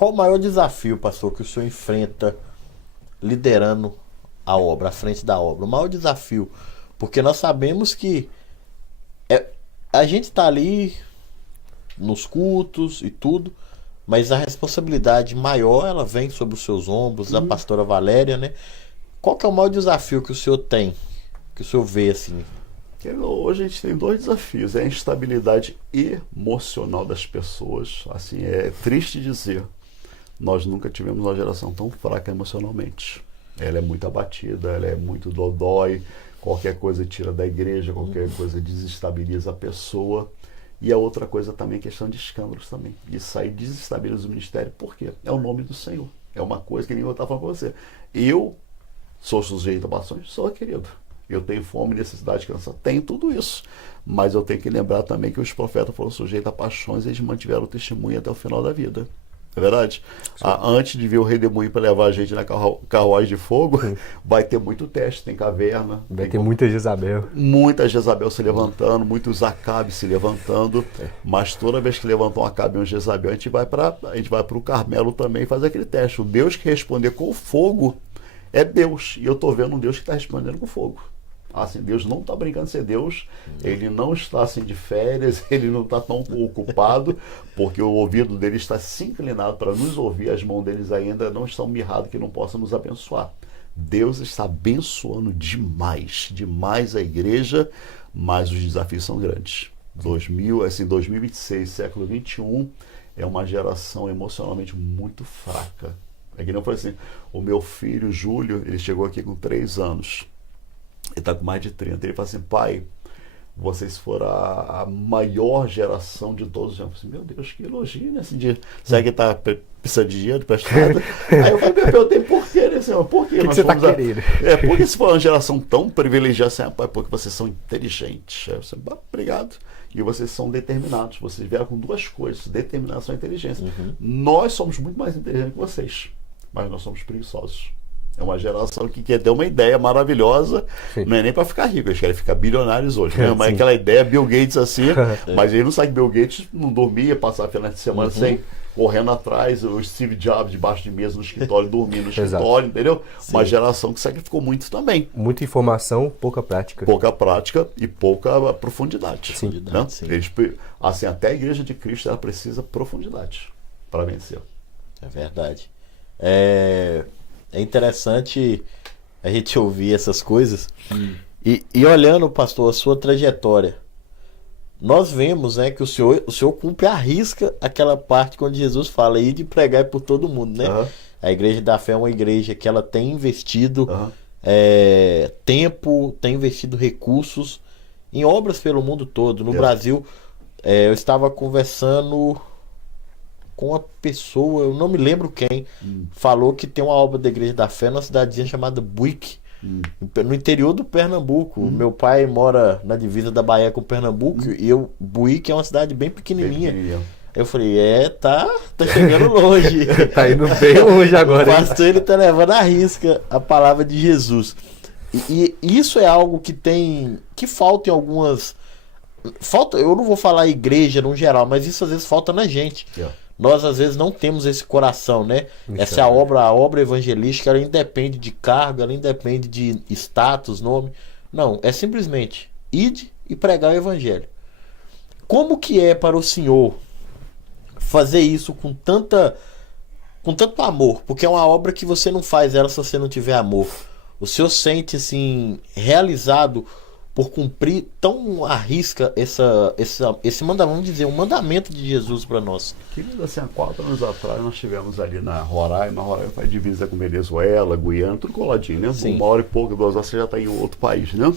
qual o maior desafio, pastor, que o senhor enfrenta liderando a obra, à frente da obra? O maior desafio, porque nós sabemos que a gente está ali nos cultos e tudo, mas a responsabilidade maior, ela vem sobre os seus ombros, da pastora Valéria, né? Qual que é o maior desafio que o senhor tem, que o senhor vê assim? Hoje a gente tem dois desafios, é a instabilidade emocional das pessoas. Assim, é triste dizer, nós nunca tivemos uma geração tão fraca emocionalmente. Ela é muito abatida, ela é muito dodói, qualquer coisa tira da igreja, qualquer coisa desestabiliza a pessoa. E a outra coisa também é questão de escândalos também. Isso aí desestabiliza o ministério, por quê? É o nome do Senhor. É uma coisa que nem eu estava falando para você. Eu sou sujeito a passões? Sou, querido. Eu tenho fome, necessidade, cansaço. Tenho tudo isso. Mas eu tenho que lembrar também que os profetas foram sujeitos a paixões e eles mantiveram o testemunho até o final da vida. É verdade? Antes de vir o redemoinho para levar a gente na carruagem de fogo, vai ter muito teste, tem caverna. Vai ter muita Jezabel. Muita Jezabel se levantando, muitos Acabe se levantando. Mas toda vez que levantam um Acabe e um Jezabel, a gente vai para o Carmelo também e faz aquele teste. O Deus que responder com fogo é Deus. E eu estou vendo um Deus que está respondendo com fogo. Assim, Deus não está brincando de ser Deus, ele não está assim de férias, ele não está tão ocupado, porque o ouvido dele está se inclinado para nos ouvir, as mãos deles ainda não estão mirradas que não possam nos abençoar. Deus está abençoando demais, demais a igreja, mas os desafios são grandes. 2026, século 21, é uma geração emocionalmente muito fraca. É que não foi assim, o meu filho, Júlio, ele chegou aqui com 3 anos. Ele está com mais de 30. Ele fala assim, pai, vocês foram a maior geração de todos os tempos. Assim, meu Deus, que elogio nesse dia. Será que ele está precisando de dinheiro emprestado? Aí eu falei, me perguntei por quê, né, senhor? Por que nós você está fomos querendo? Porque se for uma geração tão privilegiada, assim, pai, porque vocês são inteligentes. Aí eu falei, obrigado. E vocês são determinados. Vocês vieram com duas coisas, determinação e inteligência. Nós somos muito mais inteligentes que vocês, mas nós somos preguiçosos. É uma geração que quer ter uma ideia maravilhosa, sim. Não é nem para ficar rico, eles querem ficar bilionários hoje. Né? Mas aquela ideia, Bill Gates assim, mas ele não sabe que Bill Gates não dormia, passava final de semana sem correndo atrás, o Steve Jobs debaixo de mesa no escritório, dormindo no escritório, entendeu? Sim. Uma geração que sacrificou muito também. Muita informação, pouca prática. Pouca prática e pouca profundidade. Sim. Né? Eles, assim, até a igreja de Cristo ela precisa profundidade para vencer. É verdade. É interessante a gente ouvir essas coisas e olhando, pastor, a sua trajetória, nós vemos, né, que o senhor cumpre à risca aquela parte quando Jesus fala aí de pregar por todo mundo, né? A Igreja da Fé é uma igreja que ela tem investido tempo, tem investido recursos em obras pelo mundo todo. No Brasil, eu estava conversando com uma pessoa, eu não me lembro quem, falou que tem uma obra da Igreja da Fé numa cidadezinha chamada Buíque, no interior do Pernambuco. Meu pai mora na divisa da Bahia com Pernambuco e Buíque é uma cidade bem pequenininha. Eu falei, tá chegando longe. Tá indo bem longe agora. O pastor, ele tá levando à risca a palavra de Jesus. E isso é algo que falta em algumas... eu não vou falar igreja no geral, mas isso às vezes falta na gente. Nós às vezes não temos esse coração, né? Essa é a obra evangelística, ela independe de cargo, ela independe de status, nome. Não, é simplesmente ide e pregar o evangelho. Como que é para o senhor fazer isso com tanto amor? Porque é uma obra que você não faz ela se você não tiver amor. O senhor sente assim realizado por cumprir tão à risca esse mandamento, vamos dizer, um mandamento de Jesus para nós. Querido, assim, há 4 anos atrás nós estivemos ali na Roraima. Roraima faz divisa com Venezuela, Guiana, tudo coladinho, né? Sim. 1 hora e pouco, 2 horas você já está em outro país, né?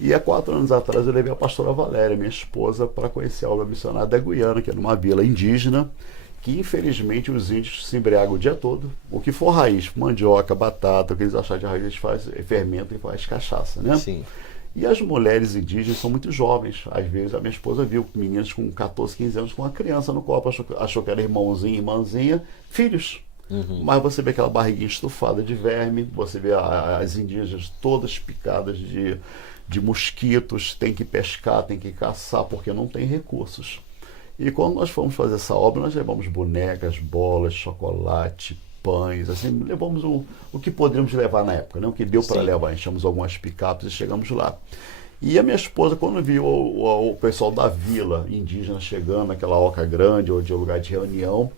E há 4 anos atrás eu levei a pastora Valéria, minha esposa, para conhecer a obra missionária da Guiana, que é numa vila indígena, que infelizmente os índios se embriagam o dia todo. O que for raiz, mandioca, batata, o que eles acharem de raiz, eles fazem fermento e faz cachaça, né? Sim. E as mulheres indígenas são muito jovens. Às vezes a minha esposa viu meninas com 14, 15 anos com uma criança no colo, achou que era irmãozinho, irmãzinha, filhos. Mas você vê aquela barriguinha estufada de verme, você vê as indígenas todas picadas de mosquitos, tem que pescar, tem que caçar, porque não tem recursos. E quando nós fomos fazer essa obra, nós levamos bonecas, bolas, chocolate, pães, assim, levamos o que poderíamos levar na época, né? O que deu para Sim. levar. Enchemos algumas picapes e chegamos lá. E a minha esposa, quando viu o pessoal da vila indígena chegando, aquela oca grande, onde é o lugar de reunião,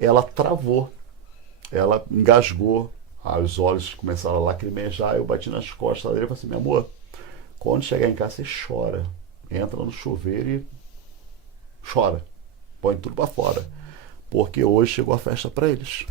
ela travou, ela engasgou, os olhos começaram a lacrimejar, eu bati nas costas dele e falei assim, meu amor, quando chegar em casa você chora, entra no chuveiro e chora, põe tudo para fora, porque hoje chegou a festa para eles.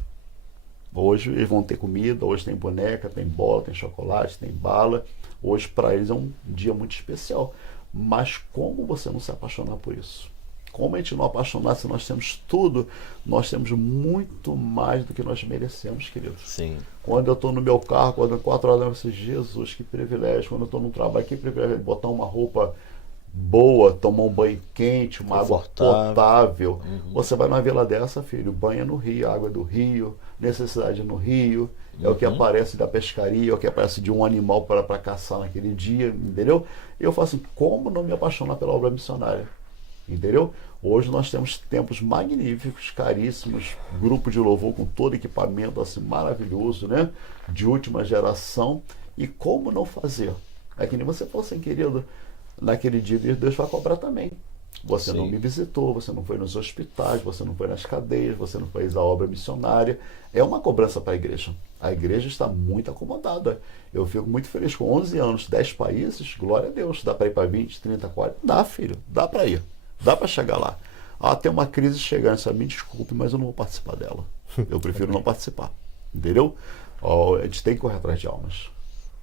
Hoje eles vão ter comida, hoje tem boneca, tem bola, tem chocolate, tem bala. Hoje para eles é um dia muito especial. Mas como você não se apaixonar por isso? Como a gente não apaixonar se nós temos tudo? Nós temos muito mais do que nós merecemos, queridos. Sim. Quando eu estou no meu carro, quando 4 horas da manhã, eu falo, Jesus, que privilégio. Quando eu estou no trabalho, que privilégio botar uma roupa boa, tomar um banho quente, uma água potável. Você vai numa vila dessa, filho, banho é no rio, água é do rio, necessidade no rio, é o que aparece da pescaria, é o que aparece de um animal para caçar naquele dia, entendeu? E eu falo assim, como não me apaixonar pela obra missionária? Entendeu? Hoje nós temos templos magníficos, caríssimos, grupo de louvor com todo equipamento assim maravilhoso, né? De última geração. E como não fazer? É que nem você falou assim, querido, naquele dia Deus vai cobrar também. Você não me visitou, você não foi nos hospitais, você não foi nas cadeias, você não fez a obra missionária. É uma cobrança para a igreja. A igreja está muito acomodada. Eu fico muito feliz com 11 anos, 10 países, glória a Deus. Dá para ir para 20, 30, 40? Dá, filho, dá para ir. Dá para chegar lá. Tem uma crise chegando, sabe? Me desculpe, mas eu não vou participar dela. Eu prefiro não participar. Entendeu? A gente tem que correr atrás de almas.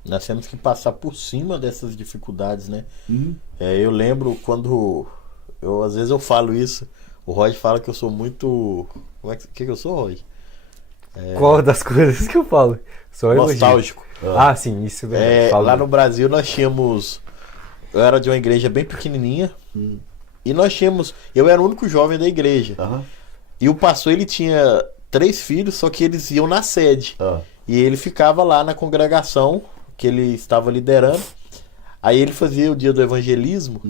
Nós temos que passar por cima dessas dificuldades, né? Eu lembro quando às vezes eu falo isso, o Roger fala que eu sou muito... O que eu sou, Roger? Qual das coisas que eu falo? Só elogio. Nostálgico. Ah, sim, isso é verdade. Falo Lá mesmo. no Brasil nós tínhamos... Eu era de uma igreja bem pequenininha. E nós tínhamos... Eu era o único jovem da igreja. E o pastor, ele tinha 3 filhos, só que eles iam na sede. E ele ficava lá na congregação que ele estava liderando. Aí ele fazia o dia do evangelismo.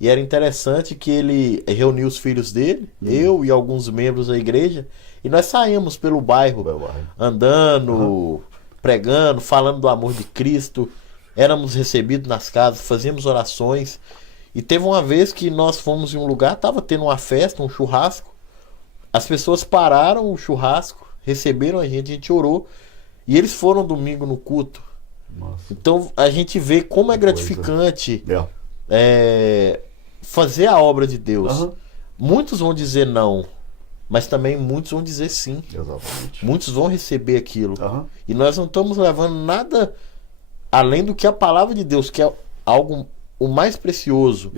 E era interessante que ele reuniu os filhos dele, eu e alguns membros da igreja, e nós saímos pelo bairro, andando, pregando, falando do amor de Cristo. Éramos recebidos nas casas, fazíamos orações. E teve uma vez que nós fomos em um lugar, estava tendo uma festa, um churrasco. As pessoas pararam o churrasco, receberam a gente orou. E eles foram domingo no culto. Nossa. Então a gente vê como é gratificante fazer a obra de Deus. Muitos vão dizer não, mas também muitos vão dizer sim. Exatamente. Muitos vão receber aquilo. E nós não estamos levando nada além do que a palavra de Deus, que é algo o mais precioso.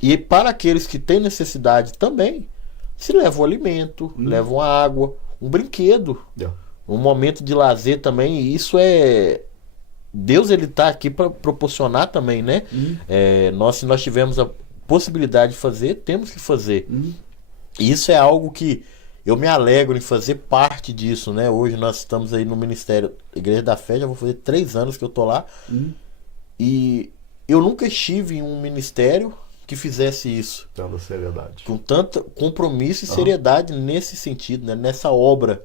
E para aqueles que têm necessidade também, se leva o alimento, levam a água, um brinquedo, um momento de lazer também. E isso é... Deus, ele está aqui para proporcionar também, né? Se nós tivermos a possibilidade de fazer, temos que fazer. E isso é algo que eu me alegro em fazer parte disso, né? Hoje nós estamos aí no Ministério Igreja da Fé, já vou fazer 3 anos que eu tô lá. E eu nunca estive em um ministério que fizesse isso. Tendo seriedade. Com tanto compromisso e seriedade nesse sentido, né? Nessa obra.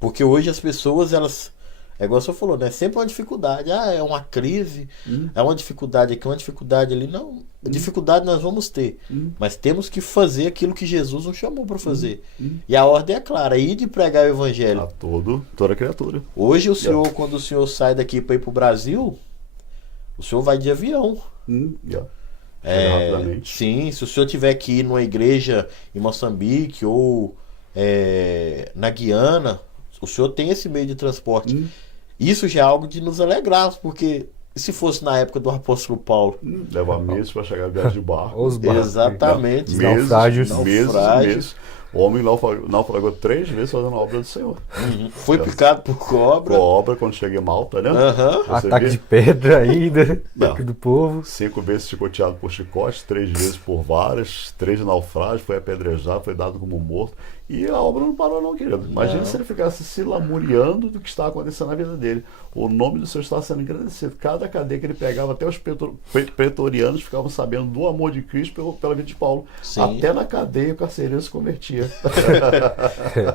Porque hoje as pessoas, elas... É igual você falou, né? Sempre uma dificuldade. É uma crise, é uma dificuldade aqui, uma dificuldade ali. Não, dificuldade nós vamos ter. Mas temos que fazer aquilo que Jesus nos chamou para fazer. E a ordem é clara, ir de pregar o evangelho. A toda criatura. Hoje o senhor, quando o senhor sai daqui para ir para o Brasil, o senhor vai de avião. Rapidamente. Sim, se o senhor tiver que ir numa igreja em Moçambique ou na Guiana, o senhor tem esse meio de transporte. Isso já é algo de nos alegrarmos, porque se fosse na época do apóstolo Paulo... Leva meses para chegar a viagem de barco. Os barcos. Exatamente. Naufrágios. Meses. O homem naufragou 3 vezes fazendo a obra do Senhor. Foi picado por cobra. Cobra, quando chega em Malta, né? Aham. Você Ataque vê? de pedra ainda, Não. ataque do povo. 5 vezes chicoteado por chicote, 3 vezes por varas, 3 naufrágios, foi apedrejado, foi dado como morto. E a obra não parou não, querido. Imagina se ele ficasse se lamuriando do que está acontecendo na vida dele. O nome do Senhor está sendo engrandecido. Cada cadeia que ele pegava, até os pretorianos ficavam sabendo do amor de Cristo pela vida de Paulo. Sim. Até na cadeia o carcereiro se convertia.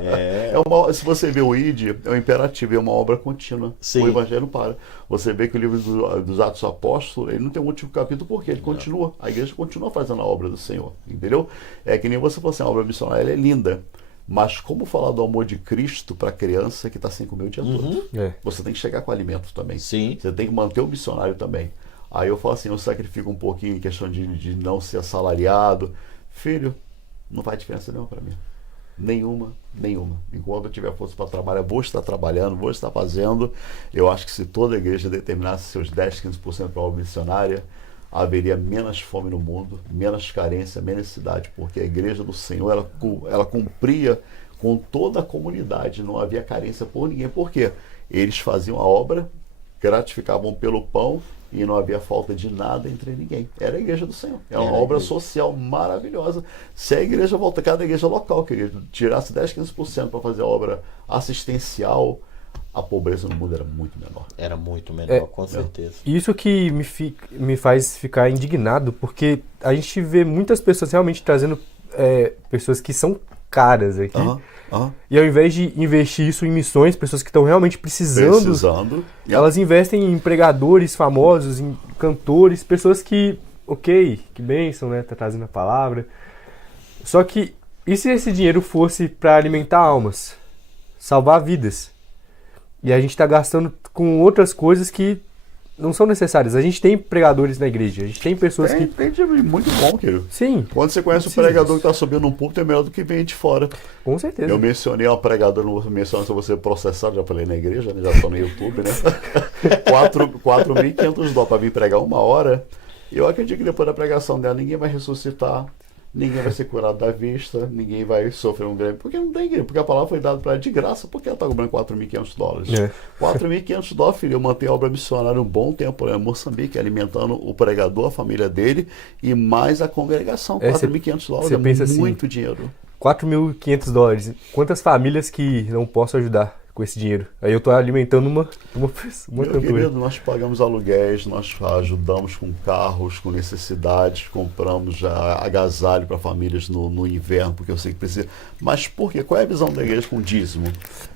É. Se você vê o ID, é um imperativo, é uma obra contínua. Sim. O Evangelho não para. Você vê que o livro dos Atos Apóstolos, ele não tem um último capítulo, porque ele continua. A igreja continua fazendo a obra do Senhor, entendeu? É que nem você falou assim, a obra missionária ela é linda, mas como falar do amor de Cristo para a criança que está sem comer o dia todo? É. Você tem que chegar com alimento também. Sim. Você tem que manter o missionário também. Aí eu falo assim, eu sacrifico um pouquinho em questão de não ser assalariado. Filho, não faz diferença nenhuma para mim. Nenhuma. Enquanto eu tiver força para trabalhar, vou estar trabalhando, vou estar fazendo. Eu acho que se toda a igreja determinasse seus 10, 15% para a obra missionária, haveria menos fome no mundo, menos carência, menos necessidade, porque a igreja do Senhor, ela cumpria com toda a comunidade, não havia carência por ninguém. Por quê? Eles faziam a obra, gratificavam pelo pão, e não havia falta de nada entre ninguém. Era a igreja do Senhor. Era uma obra social maravilhosa. Se a igreja cada igreja local, querido, tirasse 10, 15% para fazer a obra assistencial, a pobreza no mundo era muito menor. Era muito menor, com certeza. Isso que me faz ficar indignado, porque a gente vê muitas pessoas realmente trazendo pessoas que são caras aqui. E ao invés de investir isso em missões, pessoas que estão realmente precisando, elas investem em pregadores famosos, em cantores, pessoas que, ok, que bênção, né? Tá trazendo a palavra. Só que, e se esse dinheiro fosse para alimentar almas, salvar vidas? E a gente tá gastando com outras coisas que não são necessárias. A gente tem pregadores na igreja, a gente tem pessoas que... Tem muito bom, querido. Sim. Quando você conhece o pregador que está subindo num púlpito, é melhor do que vem de fora. Com certeza. Eu mencionei uma pregadora, não vou mencionar se eu vou ser processado, já falei na igreja, né? Já estou no YouTube, né? 4.500 dólares para vir pregar 1 hora. Eu acredito que depois da pregação dela, ninguém vai ressuscitar, ninguém vai ser curado da vista, ninguém vai sofrer um grande... Porque não tem grande, porque a palavra foi dada para ela de graça, porque ela está cobrando 4.500 dólares. 4.500 dólares, filho, eu mantenho a obra missionária um bom tempo em Moçambique, alimentando o pregador, a família dele, e mais a congregação. 4.500 dólares é pensa muito assim, dinheiro. 4.500 dólares. Quantas famílias que não posso ajudar com esse dinheiro? Aí eu tô alimentando uma Meu cantora. querido, nós pagamos aluguéis, nós ajudamos com carros, com necessidades, compramos já agasalho para famílias no inverno, porque eu sei que precisa. Mas por quê? Qual é a visão da igreja com o dízimo?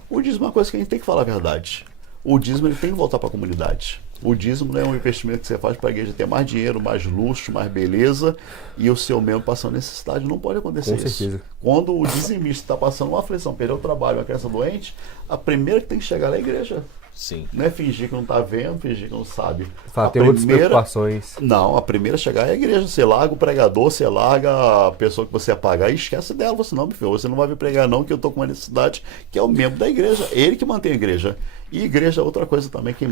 O dízimo é uma coisa que a gente tem que falar a verdade. O dízimo ele tem que voltar para a comunidade. O dízimo não é um investimento que você faz para a igreja ter mais dinheiro, mais luxo, mais beleza, e o seu membro passando necessidade. Não pode acontecer Com isso. certeza. Quando o dizimista está passando uma aflição, perdeu o trabalho, uma criança doente, a primeira que tem que chegar é a igreja. Sim. Não é fingir que não está vendo, fingir que não sabe. Tem outras preocupações. Não, a primeira a chegar é a igreja. Você larga o pregador, você larga a pessoa que você ia pagar e esquece dela. Você não, meu filho, você não vai vir pregar não, que eu estou com uma necessidade, que é o membro da igreja. Ele que mantém a igreja. E igreja é outra coisa também, quem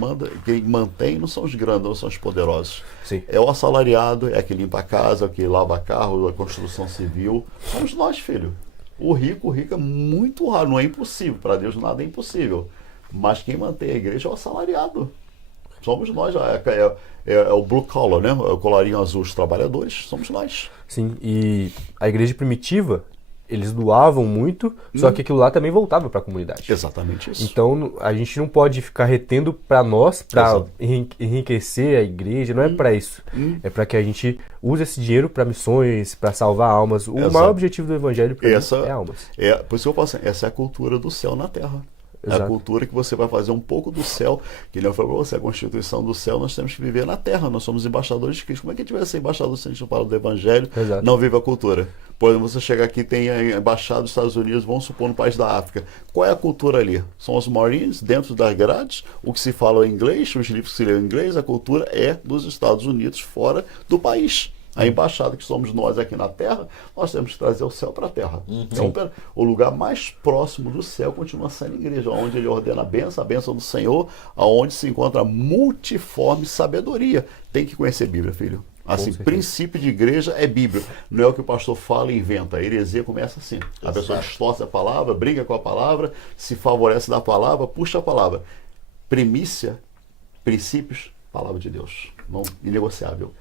mantém não são os grandes, não são os poderosos. Sim. É o assalariado, é que limpa a casa, é o que lava carro, a construção civil. Somos nós, filho. O rico é muito raro, não é impossível. Para Deus nada é impossível. Mas quem mantém a igreja é o assalariado. Somos nós, é o blue collar, né? O colarinho azul, os trabalhadores, somos nós. Sim, e a igreja primitiva, eles doavam muito, só que aquilo lá também voltava para a comunidade. Exatamente isso. Então a gente não pode ficar retendo para nós, para enriquecer a igreja, não é para isso. É para que a gente use esse dinheiro para missões, para salvar almas. O maior objetivo do evangelho é almas. Por isso que eu falo assim, essa é a cultura do céu na terra. Exato. É a cultura que você vai fazer um pouco do céu, que ele falou para você, a constituição do céu, nós temos que viver na terra, nós somos embaixadores de Cristo. Como é que a gente vai ser embaixador se a gente não fala do evangelho, Exato. não vive a cultura? Por exemplo, você chega aqui, tem a embaixada dos Estados Unidos, vamos supor, no país da África. Qual é a cultura ali? São os Marines, dentro das grades, o que se fala em inglês, os livros que se lêem em inglês, a cultura é dos Estados Unidos, fora do país. A embaixada que somos nós aqui na Terra, nós temos que trazer o céu para a Terra. Então, o lugar mais próximo do céu continua sendo a igreja, onde ele ordena a bênção do Senhor, aonde se encontra multiforme sabedoria. Tem que conhecer a Bíblia, filho. Assim, certeza. princípio de igreja é Bíblia. Não é o que o pastor fala e inventa. A heresia começa assim. A pessoa distorce a palavra, briga com a palavra, se favorece da palavra, puxa a palavra. Primícia, princípios, palavra de Deus. Não, inegociável.